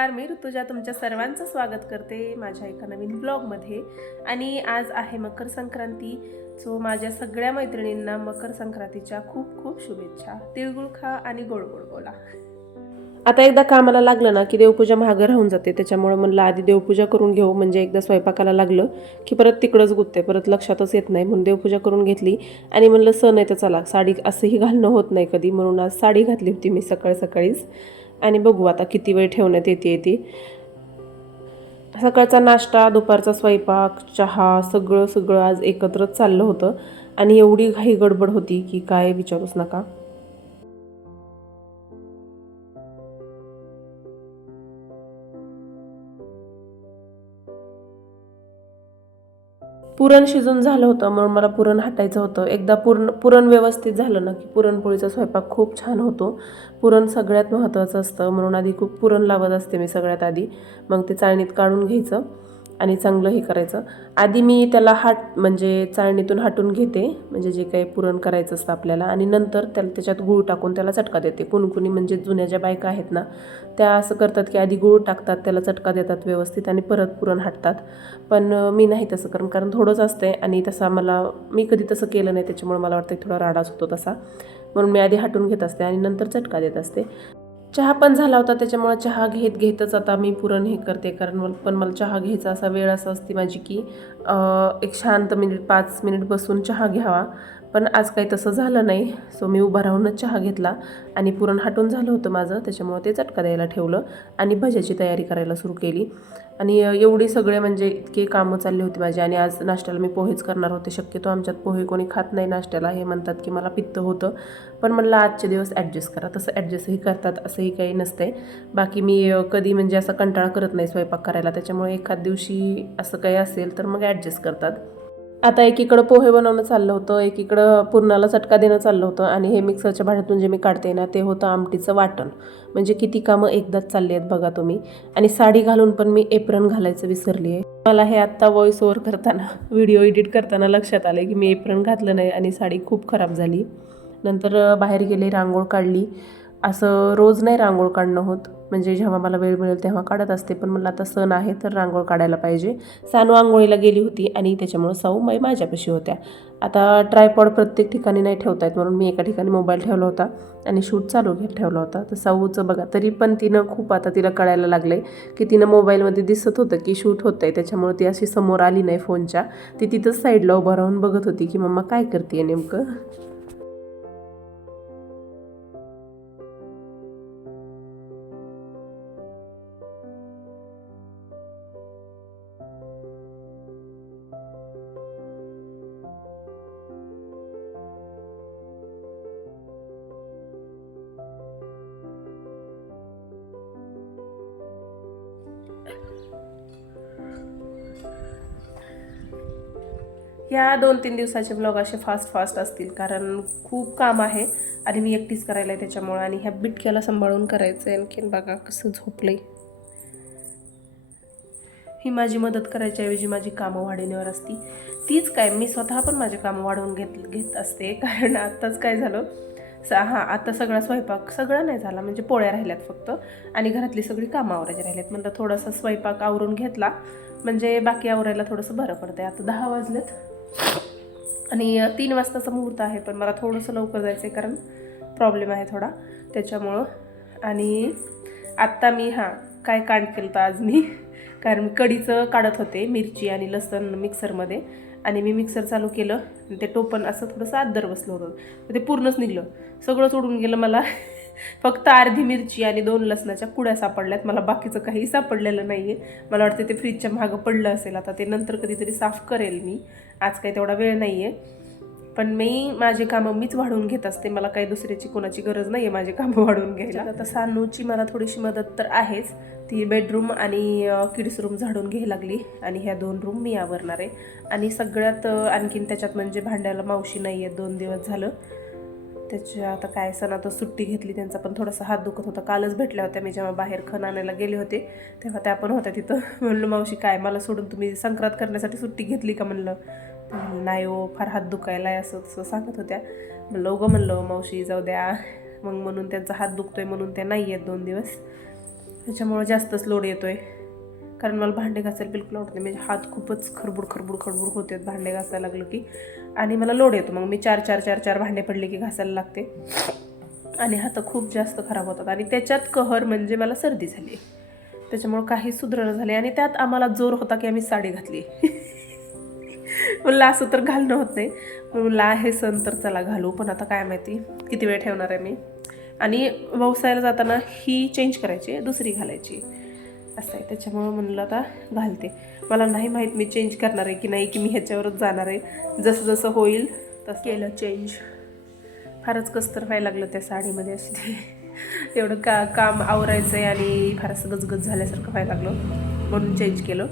नमस्कार मी ऋतुजा तुमच्या सर्वांचं स्वागत करते माझ्या एका नवीन ब्लॉगमध्ये. आणि आज आहे मकर संक्रांती सो माझ्या सगळ्या मैत्रिणींना मकर संक्रांतीच्या खूप खूप शुभेच्छा. तिळगुळ खा आणि गोड गोड बोला. आता एकदा कामाला लागलं ना की देवपूजा महागं राहून जाते त्याच्यामुळे म्हणलं आधी देवपूजा करून घेऊ म्हणजे एकदा स्वयंपाकाला लागलं की परत तिकडंच गुतते परत लक्षातच येत नाही म्हणून देवपूजा करून घेतली. आणि म्हणलं सण आहे तर चला साडी असंही घालणं होत नाही कधी म्हणून आज साडी घातली होती मी सकाळी सकाळीच. आणि बघू आता किती वेळ ठेवण्यात येते ती. सकाळचा नाश्ता दुपारचा स्वयंपाक चहा सगळं सगळं आज एकत्रच चाललं होतं. आणि एवढी घाई गडबड होती की काय विचारूच नका. पुरण शिजून झालं होतं म्हणून मला पुरण हटायचं होतं. एकदा पुरण पुरण व्यवस्थित झालं ना की पुरणपोळीचा स्वयंपाक खूप छान होतो. पुरण सगळ्यात महत्त्वाचं असतं म्हणून आधी खूप पुरण लावत असते मी सगळ्यात आधी. मग ते चाळणीत काढून घ्यायचं. आणि चांगलं हे करायचं. आधी मी त्याला हाट म्हणजे चाळणीतून हाटून घेते म्हणजे जे काही पुरण करायचं असतं आपल्याला. आणि नंतर त्याला त्याच्यात गूळ टाकून त्याला चटका देते. कुणकुणी म्हणजे जुन्या ज्या बायका आहेत ना त्या असं करतात की आधी गूळ टाकतात त्याला चटका देतात व्यवस्थित आणि परत पुरण हाटतात. पण मी नाही तसं कारण कारण थोडंच असतंय आणि तसा मला मी कधी तसं केलं नाही त्याच्यामुळे मला वाटतं थोडा राडाच होतो तसा. म्हणून मी आधी हाटून घेत असते आणि नंतर चटका देत असते. चहा पण झाला होता त्याच्यामुळे चहा घेत घेतच आता मी पुरण हे करते. कारण पण मला चहा घ्यायचा असा वेळ असा असते माझी की एक शांत मिनिट पाच मिनिट बसून चहा घ्यावा. पण आज काही तसं झालं नाही. सो मी उभा राहूनच चहा घेतला आणि पुरण हाटून झालं होतं माझं. त्याच्यामुळे ते चटका द्यायला ठेवलं आणि भज्याची तयारी करायला सुरू केली. आणि एवढी सगळे म्हणजे इतके कामं चालली होती माझी आणि आज नाश्त्याला मी पोहेच करणार होते. शक्यतो आमच्यात पोहे कोणी खात नाही नाश्त्याला हे म्हणतात की मला पित्त होतं. पण म्हणलं आजचे दिवस ॲडजस्ट करा. तसं ॲडजस्टही करतात असंही काही नसते बाकी मी कधी म्हणजे असा कंटाळा करत नाही स्वयंपाक करायला. त्याच्यामुळे एखाद दिवशी असं काही असेल तर मग ॲडजस्ट करतात. आता एकीकडं पोहे बनवणं चाललं होतं एकीकडं पुरणाला चटका देणं चाललं होतं आणि हे मिक्सरच्या भांड्यातून जे मी काढते ना ते होतं आमटीचं वाटण. म्हणजे किती कामं एकदाच चालली आहेत बघा तुम्ही. आणि साडी घालून पण मी एप्रन घालायचं विसरली आहे. मला हे आत्ता व्हॉइस ओव्हर करताना व्हिडिओ एडिट करताना लक्षात आलं की मी एप्रन घातलं नाही आणि साडी खूप खराब झाली. नंतर बाहेर गेले रांगोळ काढली. असं रोज नाही रांगोळ काढणं होत. म्हणजे जेव्हा मला वेळ मिळेल तेव्हा काढत असते. पण मला आता सण आहे तर रांगोळ काढायला पाहिजे. सानू आंघोळीला गेली होती आणि त्याच्यामुळं साऊ माई माझ्यापाशी होत्या. आता ट्रायपॉड प्रत्येक ठिकाणी नाही ठेवता येत म्हणून मी एका ठिकाणी मोबाईल ठेवला होता आणि शूट चालू घेत ठेवला होता. तर साऊचं बघा तरी पण तिनं खूप आता तिला कळायला लागलं आहे की तिनं मोबाईलमध्ये दिसत होतं की शूट होतं आहे त्याच्यामुळे ती अशी समोर आली नाही फोनच्या. ती तिथंच साईडला उभं राहून बघत होती की मम्मा काय करते नेमकं? या दोन तीन दिवसाचे ब्लॉग असे फास्ट फास्ट असतील कारण खूप काम आहे आणि मी एकटीच करायला आहे त्याच्यामुळं आणि ह्या बिटक्याला सांभाळून करायचं आहे आणखीन बघा कसं झोपलंय. ही माझी मदत करायच्या ऐवजी माझी कामं वाढवण्यावर असती. तीच काय मी स्वतः पण माझे कामं वाढवून घेत घेत असते कारण आत्ताच काय झालं? स हां आता सगळा स्वयंपाक सगळा नाही झाला म्हणजे पोळ्या राहिल्यात फक्त आणि घरातली सगळी कामं आवरायची राहिल्यात. म्हणलं थोडासा स्वयंपाक आवरून घेतला म्हणजे बाकी आवरायला थोडंसं बरं पडतं आहे आता दहा वाजलेत. आणि तीन वाजताचा मुहूर्त आहे पण मला थोडंसं लवकर जायचं आहे कारण प्रॉब्लेम आहे थोडा त्याच्यामुळं. आणि आत्ता मी हां काय कांड केलं होतं आज मी? कारण कढीचं काढत होते मिरची आणि लसण मिक्सरमध्ये. आणि मी मिक्सर चालू केलं आणि ते टोपण असं थोडंसं आदर बसलं होतं. ते पूर्णच निघलं. सगळंच उडून गेलं मला. फक्त अर्धी मिरची आणि दोन लसणाच्या कुड्या सापडल्यात. मला बाकीचं काही सापडलेलं नाही आहे मला वाटतं ते फ्रीजच्या मागं पडलं असेल. आता ते नंतर कधीतरी साफ करेल मी. आज काही तेवढा वेळ नाही आहे पण मी माझे कामं मीच वाढवून घेत असते. मला काही दुसऱ्याची कोणाची गरज नाही आहे माझे कामं वाढवून घ्यायला. आता सानूची मला थोडीशी मदत तर आहेच. ती बेडरूम आणि किड्स रूम झाडून घ्यायला लागली. आणि ह्या दोन रूम मी आवरणार आहे. आणि सगळ्यात आणखीन त्याच्यात म्हणजे भांड्याला मावशी नाही आहे दोन दिवस झालं. त्याच्या आता काय सणातच सुट्टी घेतली त्यांचा पण थोडासा हात दुखत होता. कालच भेटल्या होत्या मी जेव्हा बाहेर खण आणायला गेले होते तेव्हा त्या पण होत्या तिथं. म्हणलं मावशी काय मला सोडून तुम्ही संक्रांत करण्यासाठी सुट्टी घेतली का? म्हणलं. नाही हो फार हात दुखायला आहे असं तसं सांगत होत्या. म्हणलं उगं म्हणलं मावशी जाऊ द्या. मग म्हणून त्यांचा हात दुखतोय म्हणून त्या नाही आहेत दोन दिवस. त्याच्यामुळं जास्तच लोड येतोय. कारण मला भांडे घासायला बिलकुल आवडत नाही. म्हणजे हात खूपच खरबूड खरबूड खरबूड होते. भांडे घासायला लागलं की आणि मला लोड येतो. मग मी चार चार चार चार भांडे पडले की घासायला लागते. आणि हात खूप जास्त खराब होतात. आणि त्याच्यात कहर म्हणजे मला सर्दी झाली. त्याच्यामुळं काही सुधारणा झाली आणि त्यात आम्हाला जोर होता की आम्ही साडी घातली. म्हणलं असं तर घालणं होत नाही. म्हणला हे आहे सण तर चला घालू. पण आता काय माहिती? किती वेळ ठेवणार आहे मी? आणि व्यवसायाला जाताना ही चेंज करायची दुसरी घालायची. असं आहे त्याच्यामुळं म्हणलं आता घालते. मला नाही माहीत मी चेंज करणार आहे की नाही की मी ह्याच्यावरच जाणार आहे. जसं जसं होईल तसं केलं चेंज फारच कसतर व्हायला लागलं त्या साडीमध्ये अशी ते. एवढं का काम आवरायचं आहे आणि फारच गजगज झाल्यासारखं व्हायला लागलं. म्हणून चेंज केलं.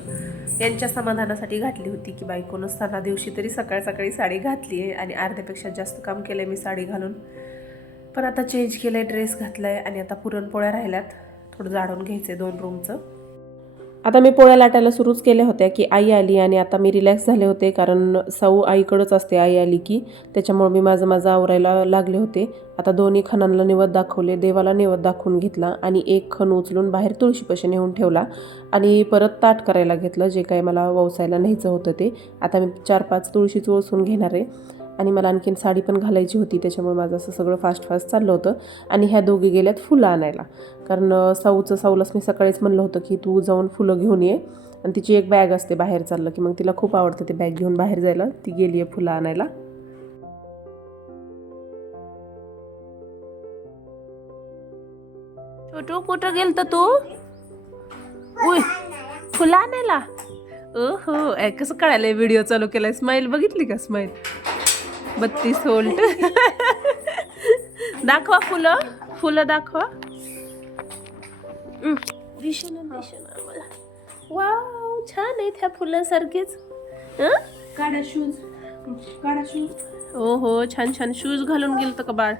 यांच्या समाधानासाठी घातली होती की बायकोनं सणा दिवशी तरी सकाळ सकाळी साडी घातली आहे आणि अर्ध्यापेक्षा जास्त काम केलं आहे मी साडी घालून. पण आता चेंज केलं आहे ड्रेस घातला आहे आणि आता पुरणपोळ्या राहिल्यात. थोडं जाडून घ्यायचं आहे दोन रूमचं आता मी पोळ्या लाटायला सुरूच केल्या होत्या की आई आली आणि आता मी रिलॅक्स झाले होते कारण साऊ आईकडंच असते आई आली की. त्याच्यामुळे मी माझं माझं आवरायला लागले होते. आता दोन्ही खणांना निवद दाखवले देवाला निवद दाखवून घेतला आणि एक खण उचलून बाहेर तुळशीपाशी नेऊन ठेवला आणि परत ताट करायला घेतलं जे काही मला ववसायला न्यायचं होतं ते. आता मी चार पाच तुळशी चोळसून घेणार आहे. आणि मला आणखीन साडी पण घालायची होती त्याच्यामुळे माझं असं सगळं फास्ट फास्ट चाललं होतं. आणि ह्या दोघी गेल्यात फुलं आणायला. कारण साऊचं साऊलाच मी सकाळीच म्हणलं होतं की तू जाऊन फुलं घेऊन ये. आणि तिची एक बॅग असते बाहेर चाललं की मग तिला खूप आवडतं ते बॅग घेऊन बाहेर जायला. ती गेली आहे फुलं आणायला. छोटू कुठं गेलत तू? उय फुलं आणायला? ओ ऐ, कसं कळालंय व्हिडिओ चालू केलाय. स्माईल बघितली का स्माईल? बत्तीस होल्ट. दाखवा फुलं. फुलं दाखवा. आम्हाला वाव छान आहेत ह्या फुलासारखेच. हं? काढा शूज काढा शूज हो हो छान छान. शूज घालून गेलतं का बाळ?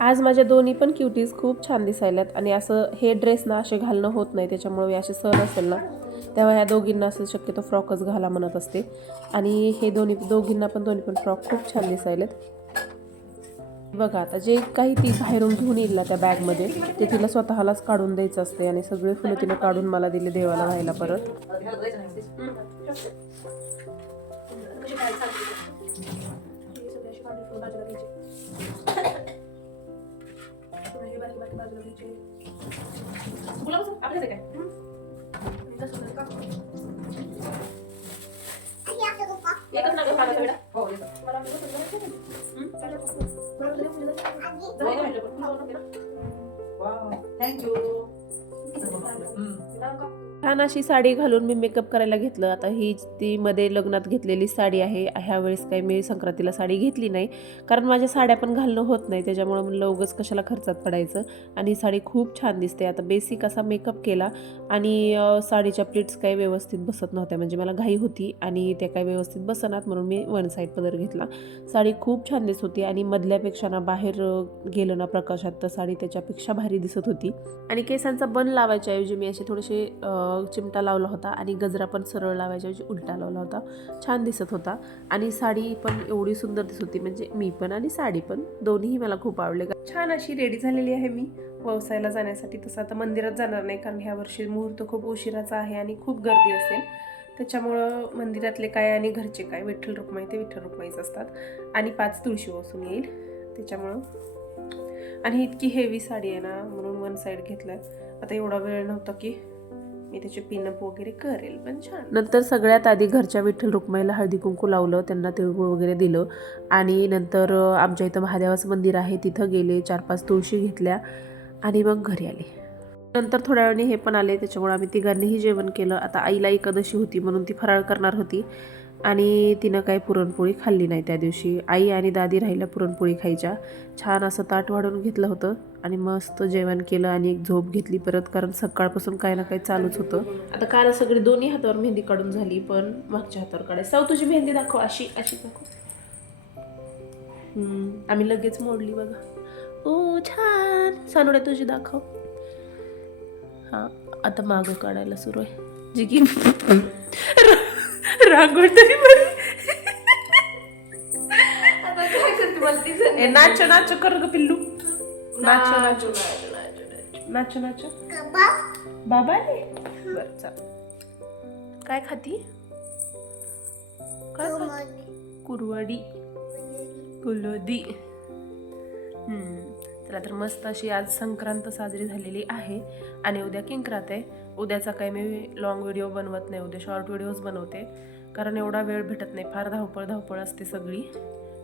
आज माझ्या दोन्ही पण क्युटीज खूप छान दिसायल्यात आणि असं हे ड्रेस ना असे घालणं होत नाही त्याच्यामुळे असे सण असेल ना. तेव्हा ह्या दोघींना असं शक्यतो फ्रॉकच घाला म्हणत असते. आणि हे दोन्ही दोघींना पण दोन्ही पण फ्रॉक खूप छान दिसायलेत. बघा आता जे काही ती बाहेरून घेऊन येईल ना त्या बॅगमध्ये ते तिला स्वतःलाच काढून द्यायचं असते आणि सगळे फुलं तिने काढून मला दिले देवाला व्हायला परत. ¿Qué hace tu papá? ¿Qué hace tu papá? ¿Qué hace tu papá? ¿Qué hace tu papá? ¿Qué hace tu papá? ¿Qué hace tu papá? ¿Qué hace tu. छान अशी साडी घालून मी मेकअप करायला घेतलं. आता ही ती मध्ये लग्नात घेतलेली साडी आहे. ह्यावेळेस काही मी संक्रांतीला साडी घेतली नाही. कारण माझ्या साड्या पण घालणं होत नाही. त्याच्यामुळे म्हणलं उगच कशाला खर्चात पडायचं. आणि ही साडी खूप छान दिसते. आता बेसिक असा मेकअप केला आणि साडीच्या प्लेट्स काही व्यवस्थित बसत नव्हत्या. म्हणजे मला घाई होती आणि त्या काही व्यवस्थित बसनात म्हणून मी वन साईड पदर घेतला. साडी खूप छान दिसत होती आणि मधल्यापेक्षा ना बाहेर गेलं ना प्रकाशात तर साडी त्याच्यापेक्षा भारी दिसत होती. आणि केसांचा बन लावायच्या ऐवजी मी असे थोडेसे म्हणजे चिमटा लावला होता आणि गजरा पण सरळ लावायच्या ऐवजी उलटा लावला होता. छान दिसत होता. आणि साडी पण एवढी सुंदर दिसत होती. म्हणजे मी पण आणि साडी पण. दोन्हीही मला खूप आवडले. छान अशी रेडी झालेली आहे मी. व्यवसायाला जाण्यासाठी तसं आता मंदिरात जाणार नाही कारण ह्या वर्षी मुहूर्त खूप उशिराचा आहे आणि खूप गर्दी असेल. त्याच्यामुळं मंदिरातले काय आणि घरचे काय? विठ्ठल रुक्माई ते विठ्ठल रुक्माईच असतात. आणि पाच तुळशी वसून येईल. त्याच्यामुळं. आणि इतकी हेवी साडी आहे ना म्हणून वन साईड घेतलं. आता एवढा वेळ नव्हता की मी त्याचे पिनअप वगैरे करेल पण छान. नंतर सगळ्यात आधी घरच्या विठ्ठल रुक्माईला हळदी कुंकू लावलं त्यांना तिळगुळ वगैरे दिलं आणि नंतर आमच्या इथं महादेवाचं मंदिर आहे तिथं गेले चार पाच तुळशी घेतल्या आणि मग घरी आले. नंतर थोड्या वेळाने हे पण आले त्याच्यामुळे आम्ही तिघांनीही जेवण केलं. आता आईला एकादशी होती म्हणून ती फराळ करणार होती. आणि तिनं काही पुरणपोळी खाल्ली नाही त्या दिवशी. आई आणि दादी राहिल्या पुरणपोळी खायच्या. छान असं ताट वाढून घेतलं होतं आणि मस्त जेवण केलं आणि एक झोप घेतली परत कारण सकाळपासून काही ना काही चालूच होतं. आता काल सगळी दोन्ही हातावर मेहंदी काढून झाली पण मागच्या हातावर काढायचं. साऊ तुझी मेहंदी दाखव अशी अशी दाखव. आम्ही लगेच मोडली बघा. ओ छान. सानुड्या तुझी दाखव. हां आता मागं काढायला सुरू आहे. जी की रांगोळ तरी बरी. आता काय करते मला ती ए, नाच नाच कर ग पिल्लू. नाच नाच नाच. नाच बाबा. रे बर चाल. काय खाती? काय खाती? कुरवडी. कुलोदी हम्म. चला तर मस्त अशी आज संक्रांत साजरी झालेली आहे. आणि उद्या किंक्रात आहे. उद्याचा काही मी लॉंग व्हिडिओ बनवत नाही. उद्या शॉर्ट व्हिडिओज बनवते. कारण एवढा वेळ भेटत नाही. फार धावपळ धावपळ असते सगळी.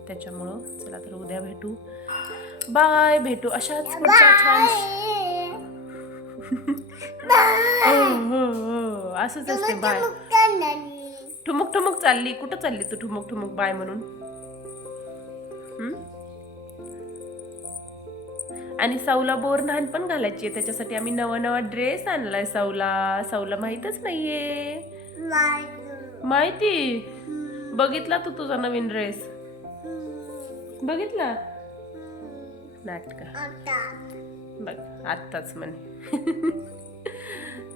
त्याच्यामुळं चला तर उद्या भेटू. बाय भेटू. अशाच छान हो हो हो. असंच असते. बाय ठुमुक ठुमुक चालली. कुठं चालली तू ठुमुक ठुमुक? बाय म्हणून? आणि साऊला बोर लहान पण घालायची आहे. त्याच्यासाठी आम्ही नवा नवा ड्रेस आणलाय साऊला. साऊला माहीतच नाहीये. माहिती. बघितला तू तुझा नवीन ड्रेस बघितला? नाटका. बघ आत्ताच म्हणे.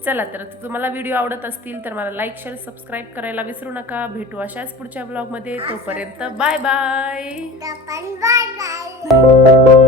चला तर तुम्हाला व्हिडिओ आवडत असतील तर मला लाईक शेअर सबस्क्राईब करायला विसरू नका. भेटू अशाच पुढच्या ब्लॉगमध्ये तोपर्यंत बाय बाय पण बाय बाय